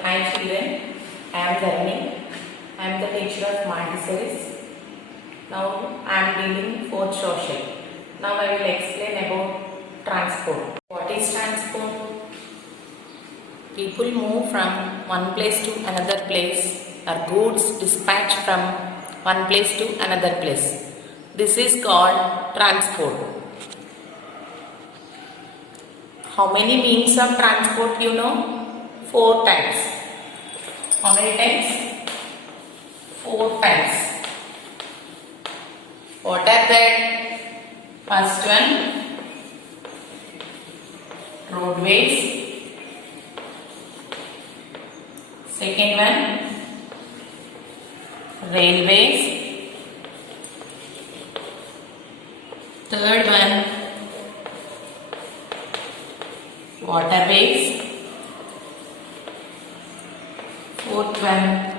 Hi children, I am Dharani. I am the teacher of Montessori. Now I am dealing fourth social. Now I will explain about transport. What is transport? People move from one place to another place, or goods dispatched from one place to another place. This is called transport. How many means of transport you know? 4 types. How many types? 4 types. What are that? First one, roadways. Second one, railways. Third one, waterways. Fourth one,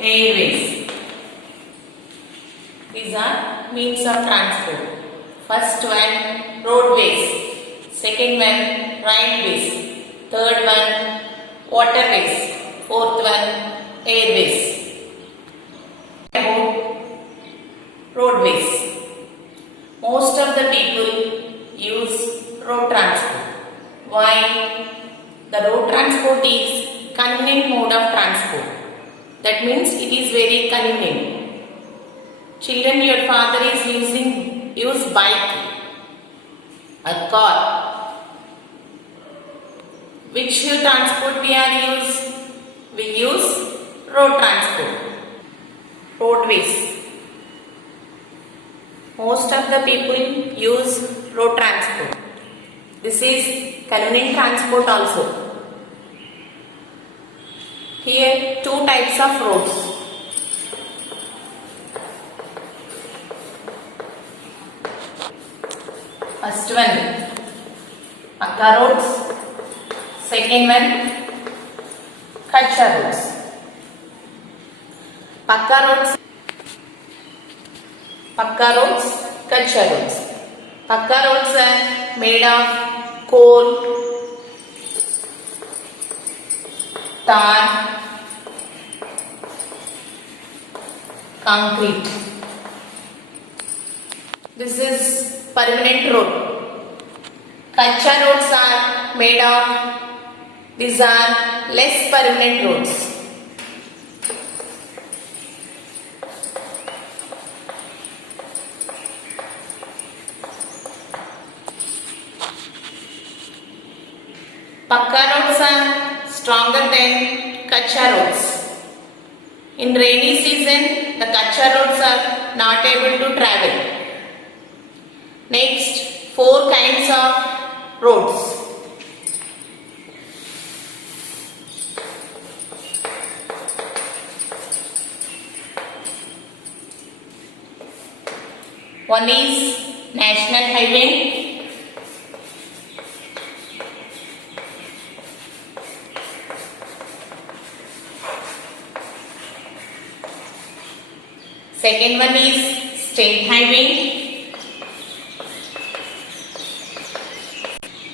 airways. These are means of transport. First one, roadways. Second one, railways. Third one, waterways. Fourth one, airways. About roadways. Most of the people use road transport. Why? The road transport is convenient mode of transport. That means it is very convenient. Children, your father is use bike, a car. Which transport we are use? We use road transport. Roadways. Most of the people use road transport. This is convenient transport also. Here 2 types of roads. First one, Pakka roads. Second one, Kacha roads. Pakka roads, Kacha roads. Pakka roads are made of coal, tar, concrete. This is permanent road. Kacha roads are made of, these are less permanent roads. Pakka roads are stronger than Kacha roads. In rainy season, the Kacha roads are not able to travel. Next, 4 kinds of roads. One is National Highway. Second one is State Highway.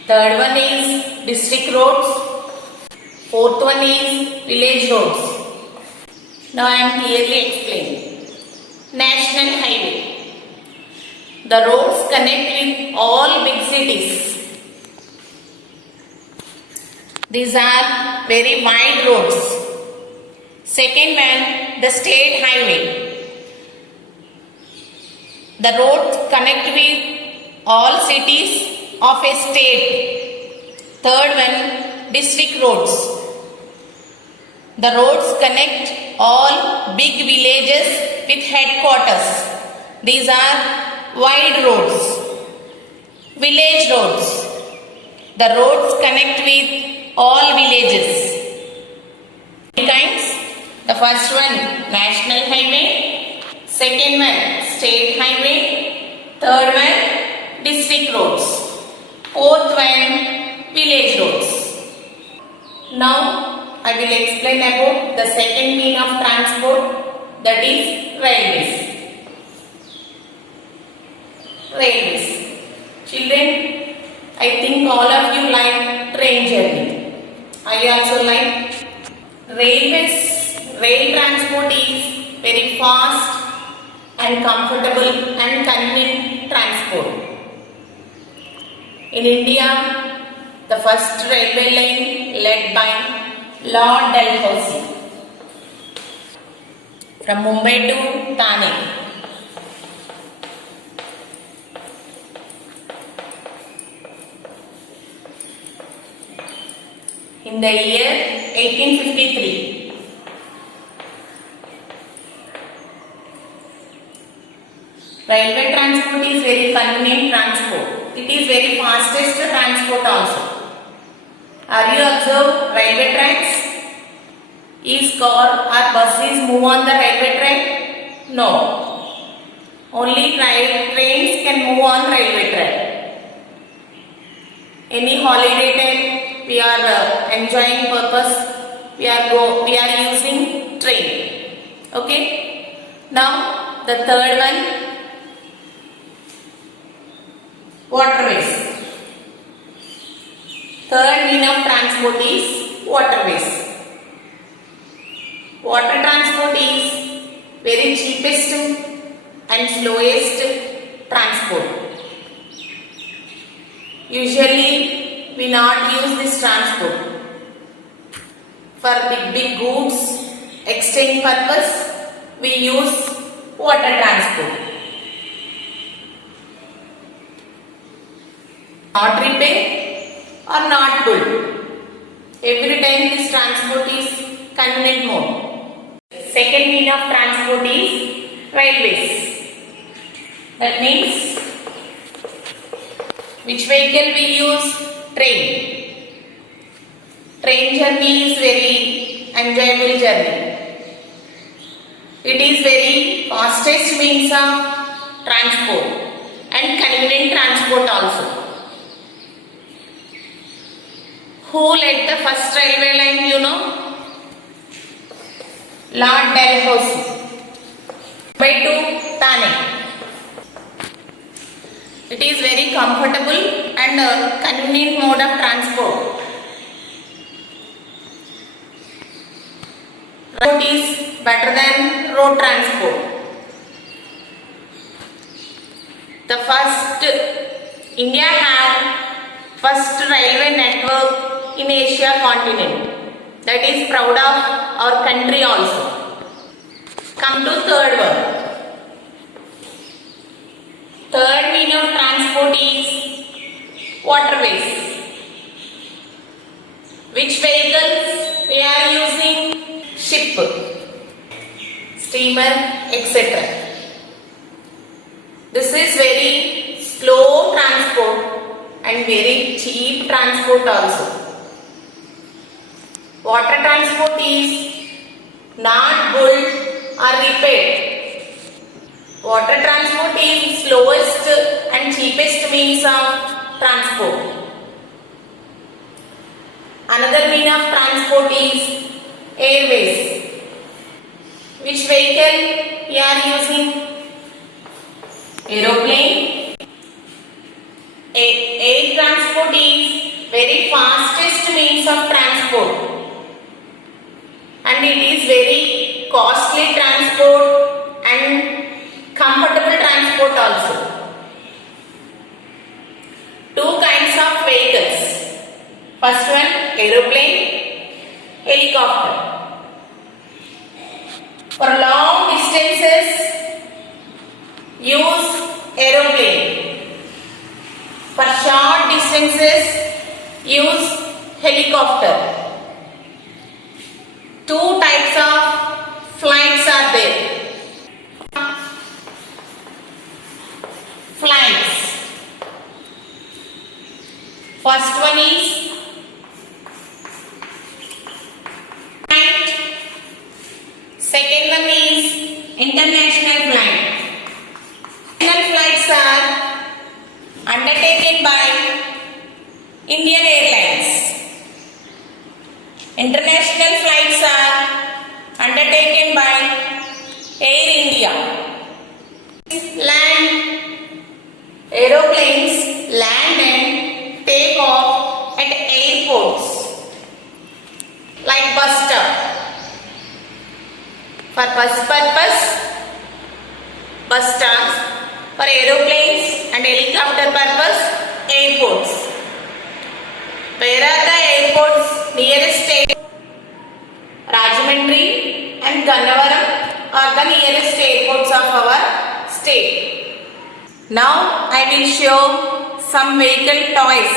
Third one is District Roads. Fourth one is Village Roads. Now I am clearly explaining. National Highway. The roads connect with all big cities. These are very wide roads. Second one, the State Highway. The roads connect with all cities of a state. Third one, district roads. The roads connect all big villages with headquarters. These are wide roads. Village roads. The roads connect with all villages. Kinds. The first one, National Highway. Second one, State Highway. Third one, District Roads. Fourth one, Village Roads. Now, I will explain about the second mean of transport, that is railways. Railways. Children, I think all of you like train journey. I also like Rail transport is very fast and comfortable and convenient transport. In India, the first railway line led by Lord Dalhousie from Mumbai to Thane. In the year 1853. Railway transport is very convenient transport. It is very fastest transport also. Are you observed railway tracks? Is car or buses move on the railway track? No. Only trains can move on railway track. Any holiday time we are enjoying purpose, we are using train. Okay. Now the third one, waterways. Third mean of transport is waterways. Water transport is very cheapest and slowest transport. Usually we not use this transport for big goods exchange purpose. We use water transport. Not repair or not good. Every time this transport is convenient mode. Second mean of transport is railways. That means which vehicle we use? Train. Train journey is very enjoyable journey. It is very fastest means of transport and convenient transport also. Who led the first railway line, you know? Lord Dalhousie. Mumbai to Thane. It is very comfortable and convenient mode of transport. Road is better than road transport. The first, India had first railway network in Asia continent. That is proud of our country also. Come to third one. Third mean of transport is waterways. Which vehicles we are using? Ship, steamer, etc. This is very slow transport and very cheap transport also. Water transport is not built or repaired. Water transport is slowest and cheapest means of transport. Another mean of transport is airways. Which vehicle we are using? Aeroplane. Air transport is very fastest means of transport. And it is very costly transport and comfortable transport also. Two kinds of vehicles. First one, aeroplane, helicopter. For long distances, use aeroplane. For short distances, use helicopter. Two types of flights are there. Flights. First one is flight. Second one is international flight. International flights are undertaken by Indian Airlines. International flights are undertaken by Air India. Aeroplanes land and take off at airports like bus stop. bus purpose, bus stands. For aeroplanes and helicopter purpose, airports. Where are the airports nearest state? Rajahmundry and Gannavaram are the nearest airports of our state. Now I will show some vehicle toys.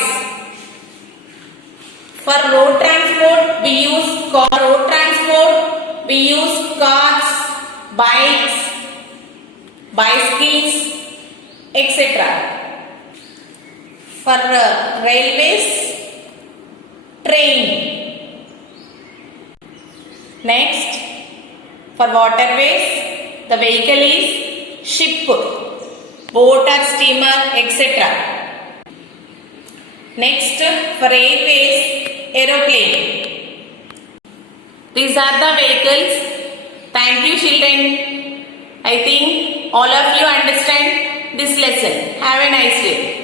For road transport we use cars, bikes, bicycles, etc. For railways, train. Next, for waterways, the vehicle is ship, boat or steamer, etc. Next, for airways, aeroplane. These are the vehicles. Thank you, children. I think all of you understand this lesson. Have a nice day.